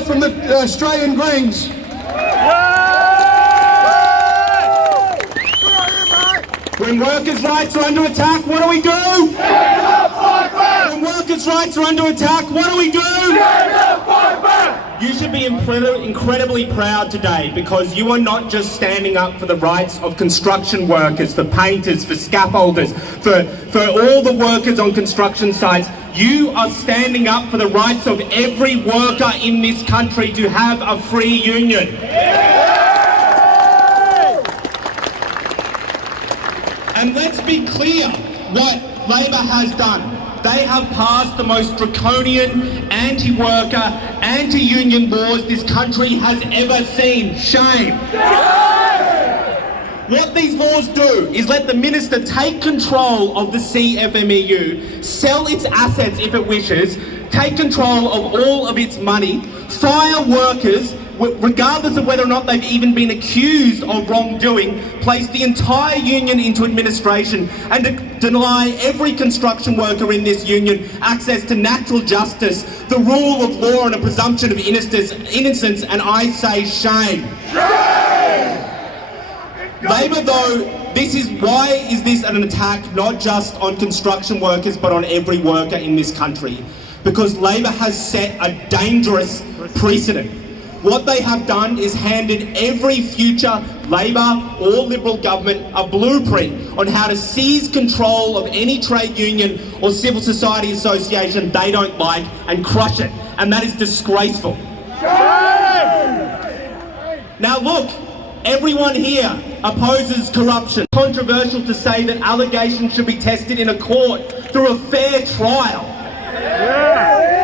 leader from the Australian Greens. When workers' rights are under attack, what do we do? Stand up, fight back! When workers' rights are under attack, what do we do? Stand up, fight back! You should be incredibly proud today, because you are not just standing up for the rights of construction workers, for painters, for scaffolders, for all the workers on construction sites. You are standing up for the rights of every worker in this country to have a free union. And let's be clear what Labor has done. They have passed the most draconian, anti-worker, anti-union laws this country has ever seen. Shame. What these laws do is let the minister take control of the CFMEU, sell its assets if it wishes, take control of all of its money, fire workers, regardless of whether or not they've even been accused of wrongdoing, place the entire union into administration, and deny every construction worker in this union access to natural justice, the rule of law and a presumption of innocence, and I say shame. Labor, though, why is this an attack not just on construction workers but on every worker in this country? Because Labor has set a dangerous precedent. What they have done is handed every future Labor or Liberal government a blueprint on how to seize control of any trade union or civil society association they don't like and crush it. And that is disgraceful. Now look, everyone here opposes corruption. It's controversial to say that allegations should be tested in a court through a fair trial.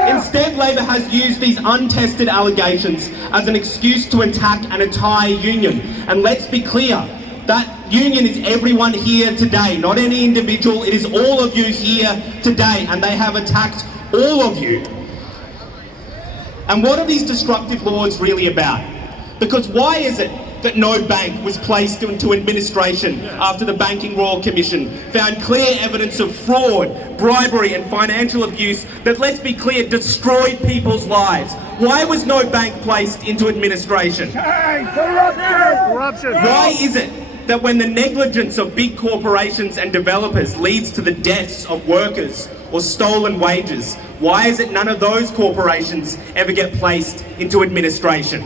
Instead, Labor has used these untested allegations as an excuse to attack an entire union. And let's be clear, that union is everyone here today, not any individual. It is all of you here today, and they have attacked all of you. And what are these destructive laws really about? Because why is it that no bank was placed into administration after the Banking Royal Commission found clear evidence of fraud, bribery and financial abuse that, let's be clear, destroyed people's lives? Why was no bank placed into administration? Corruption! Why is it that when the negligence of big corporations and developers leads to the deaths of workers or stolen wages, why is it none of those corporations ever get placed into administration?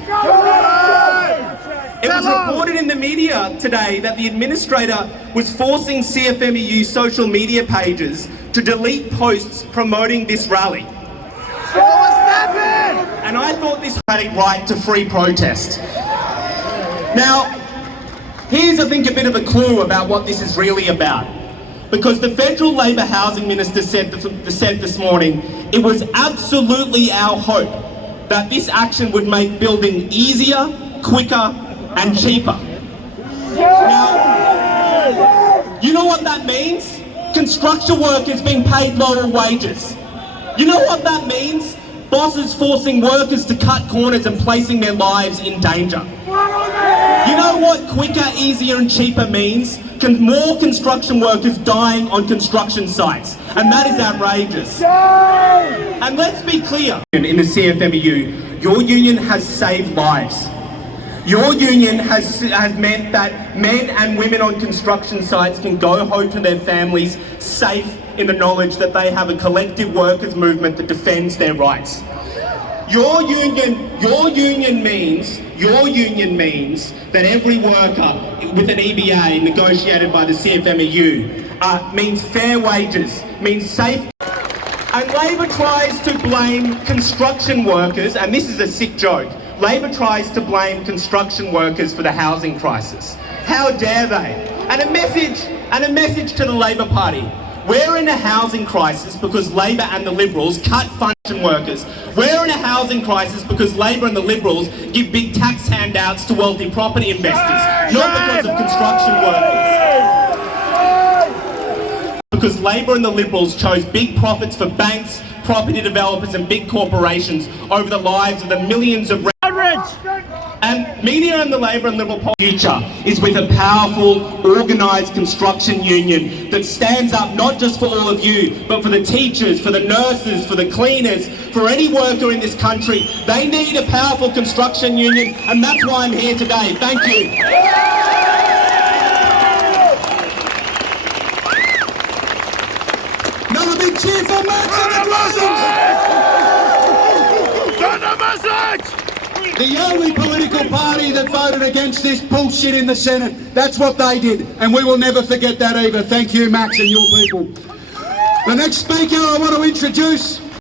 It was reported in the media today that the administrator was forcing CFMEU social media pages to delete posts promoting this rally. And I thought this had a right to free protest. Now, here's, I think, a bit of a clue about what this is really about. Because the Federal Labor Housing Minister said this morning, it was absolutely our hope that this action would make building easier, quicker, and cheaper. Now, you know what that means? Construction workers being paid lower wages. You know what that means? Bosses forcing workers to cut corners and placing their lives in danger. You know what quicker, easier and cheaper means? More construction workers dying on construction sites. And that is outrageous. And let's be clear, in the CFMEU, your union has saved lives. Your union has meant that men and women on construction sites can go home to their families safe in the knowledge that they have a collective workers' movement that defends their rights. Your union means that every worker with an EBA negotiated by the CFMEU means fair wages, means safe. And Labor tries to blame construction workers, and this is a sick joke. Labor tries to blame construction workers for the housing crisis. How dare they? And a message to the Labor Party. We're in a housing crisis because Labor and the Liberals cut function workers. We're in a housing crisis because Labor and the Liberals give big tax handouts to wealthy property investors, not because of construction workers. Because Labor and the Liberals chose big profits for banks, property developers and big corporations over the lives of the millions of message. And media and the Labor and Liberal future is with a powerful, organised construction union that stands up not just for all of you, but for the teachers, for the nurses, for the cleaners, for any worker in this country. They need a powerful construction union, and that's why I'm here today. Thank you. Another big cheer for Max and the Blossoms! Send a message. The only political party that voted against this bullshit in the Senate. That's what they did, and we will never forget that either. Thank you, Max, and your people. The next speaker I want to introduce